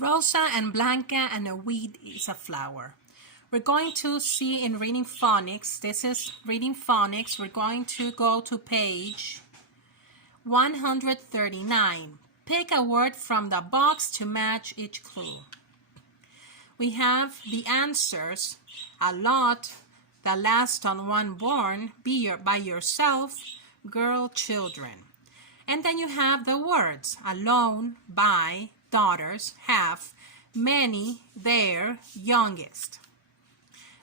Rosa and Blanca and a weed is a flower. We're going to see in reading phonics. This is reading phonics. We're going to go to page 139. Pick a word from the box to match each clue. We have the answers: a lot, the last on one born, by yourself, girl, children. And then you have the words: alone, by, daughters, half, many, their, youngest.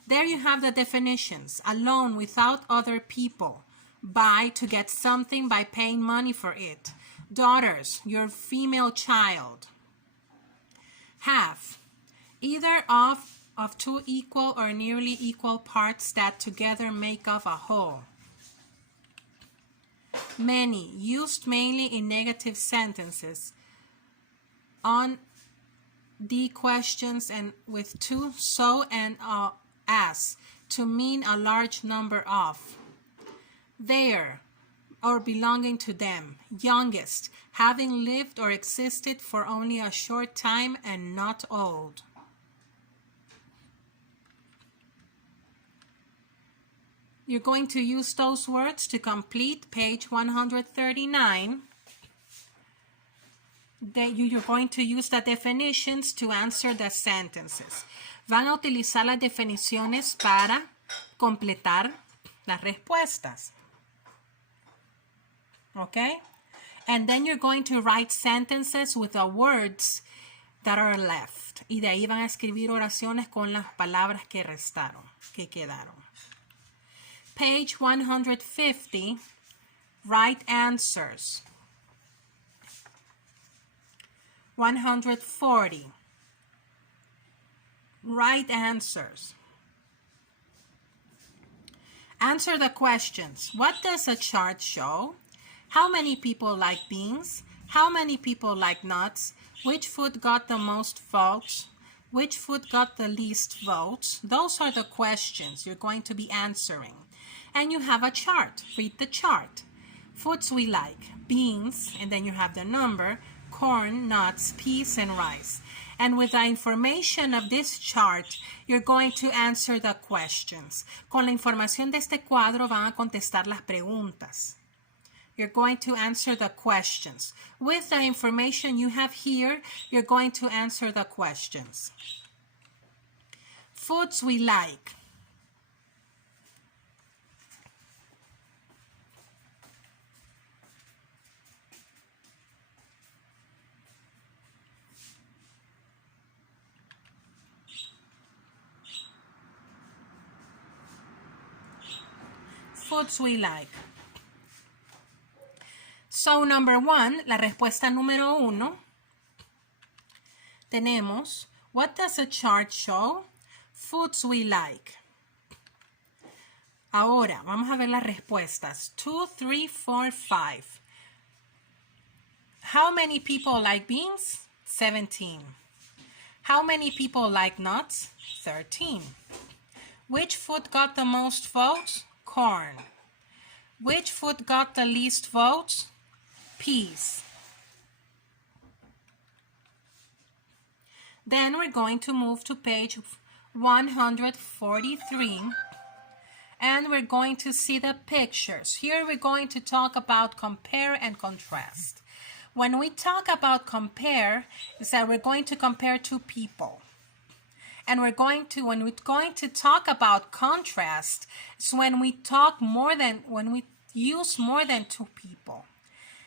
There you have the definitions: alone, without other people; buy, to get something by paying money for it; daughters, your female child; half, either of two equal or nearly equal parts that together make up a whole; many, used mainly in negative sentences on the questions and with to, so, and as, to mean a large number of; their, or belonging to them; youngest, having lived or existed for only a short time and not old. You're going to use those words to complete page 139. You're going to use the definitions to answer the sentences. Van a utilizar las definiciones para completar las respuestas. Okay? And then you're going to write sentences with the words that are left. Y de ahí van a escribir oraciones con las palabras que restaron, que quedaron. Page 150, write answers. 140, write answers. Answer the questions. What does a chart show? How many people like beans? How many people like nuts? Which food got the most votes? Which food got the least votes? Those are the questions you're going to be answering. And you have a chart. Read the chart. Foods we like: beans, and then you have the number, corn, nuts, peas, and rice. And with the information of this chart, you're going to answer the questions. Con la información de este cuadro van a contestar las preguntas. You're going to answer the questions. With the information you have here, you're going to answer the questions. Foods we like. Foods we like. So, number one, la respuesta número uno, tenemos, what does a chart show? Foods we like. Ahora, vamos a ver las respuestas. 2, 3, 4, 5. How many people like beans? 17. How many people like nuts? 13. Which food got the most votes? Corn. Which food got the least votes? Peas. Then we're going to move to page 143 and we're going to see the pictures. Here we're going to talk about compare and contrast. When we talk about compare, is that we're going to compare two people. And when we're going to talk about contrast, it's when we use more than two people.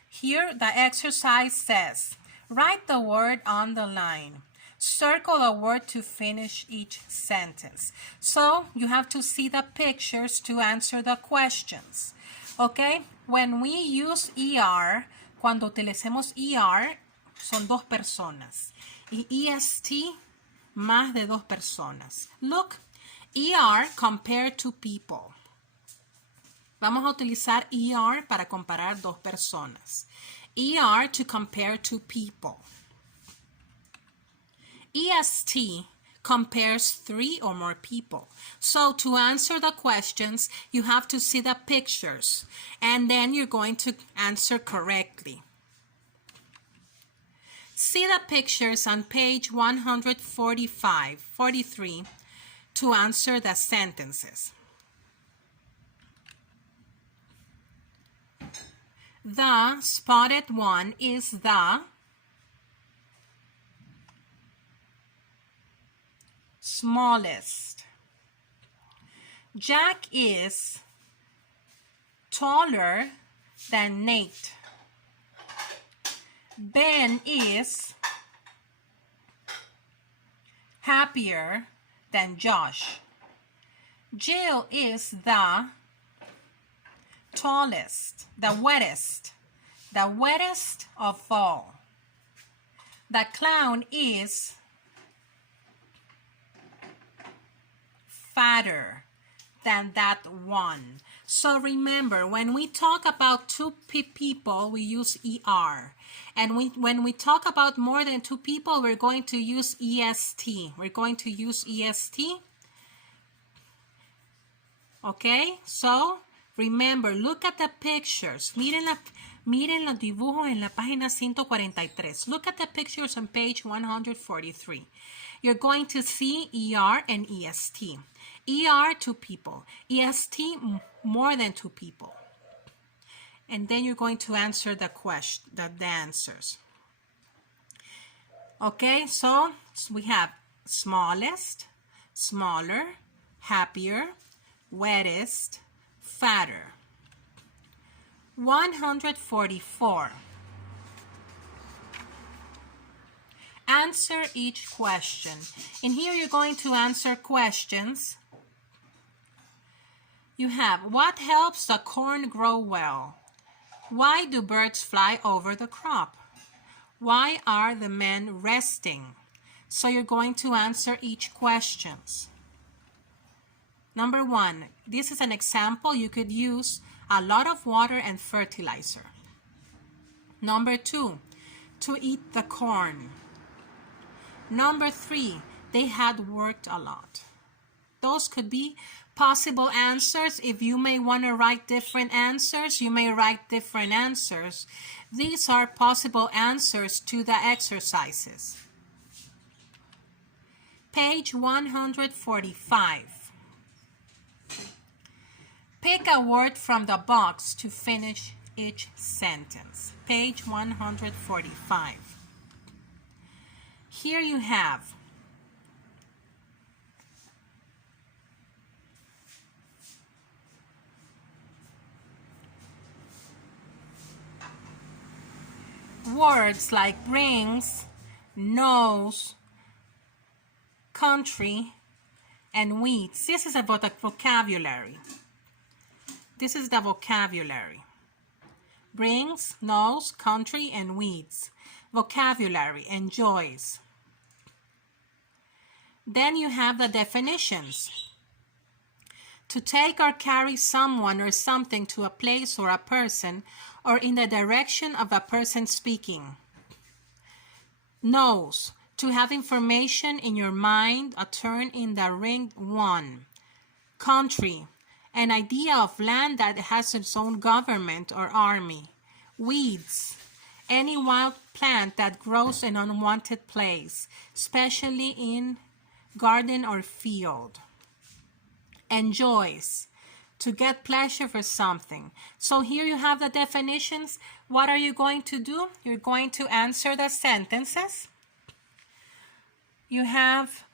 Here, the exercise says, write the word on the line. Circle a word to finish each sentence. So, you have to see the pictures to answer the questions. Okay? When we use ER, cuando utilicemos ER, son dos personas. Y EST, más de dos personas. Look, ER, compare two people. Vamos a utilizar ER para comparar dos personas. ER, to compare two people. EST compares 3 or more people. So to answer the questions, you have to see the pictures and then you're going to answer correctly. See the pictures on page 143 to answer the sentences. The spotted one is the smallest. Jack is taller than Nate. Ben is happier than Josh. Jill is the tallest, the wettest of all. The clown is fatter than that one. So remember, when we talk about two people, we use ER. And when we talk about more than two people, we're going to use EST. We're going to use EST. Okay, so remember, look at the pictures. Miren los dibujos en la página 143. Look at the pictures on page 143. You're going to see ER and EST. ER, two people. EST, more than two people. And then you're going to answer the answers. Okay, so we have smallest, smaller, happier, wettest, fatter. 144. Answer each question. In here you're going to answer questions. You have, what helps the corn grow well? Why do birds fly over the crop? Why are the men resting? So you're going to answer each questions. Number 1, this is an example. You could use a lot of water and fertilizer. Number 2, to eat the corn. Number 3, they had worked a lot. Those could be possible answers. If you may want to write different answers, you may write different answers. These are possible answers to the exercises. Page 145. Pick a word from the box to finish each sentence. Page 145. Here you have words like brings, knows, country, and weeds. This is about the vocabulary. This is the vocabulary. Brings, knows, country, and weeds. Vocabulary, enjoys. Then you have the definitions. To take or carry someone or something to a place or a person, or in the direction of a person speaking. Knows, to have information in your mind, a turn in the ring one. Country, an idea of land that has its own government or army. Weeds, any wild plant that grows in an unwanted place, especially in garden or field. Enjoys, to get pleasure for something. So here you have the definitions. What are you going to do? You're going to answer the sentences. You have,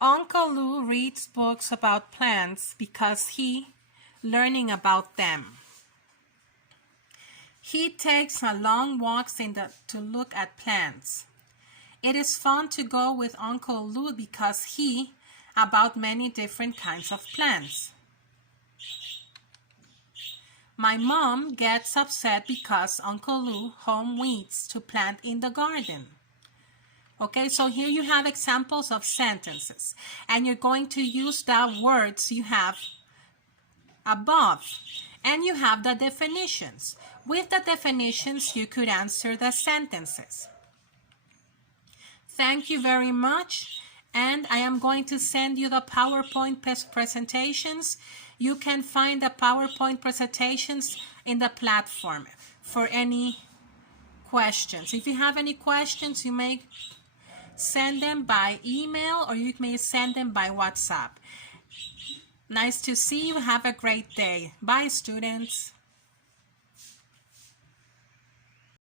Uncle Lou reads books about plants because he learning about them. He takes a long walks to look at plants. It is fun to go with Uncle Lou because he about many different kinds of plants. My mom gets upset because Uncle Lou home weeds to plant in the garden. Okay, so here you have examples of sentences, and you're going to use the words you have above, and you have the definitions. With the definitions, you could answer the sentences. Thank you very much, and I am going to send you the PowerPoint presentations. You can find the PowerPoint presentations in the platform for any questions. If you have any questions, you may send them by email or you may send them by WhatsApp. Nice to see you. Have a great day. Bye, students.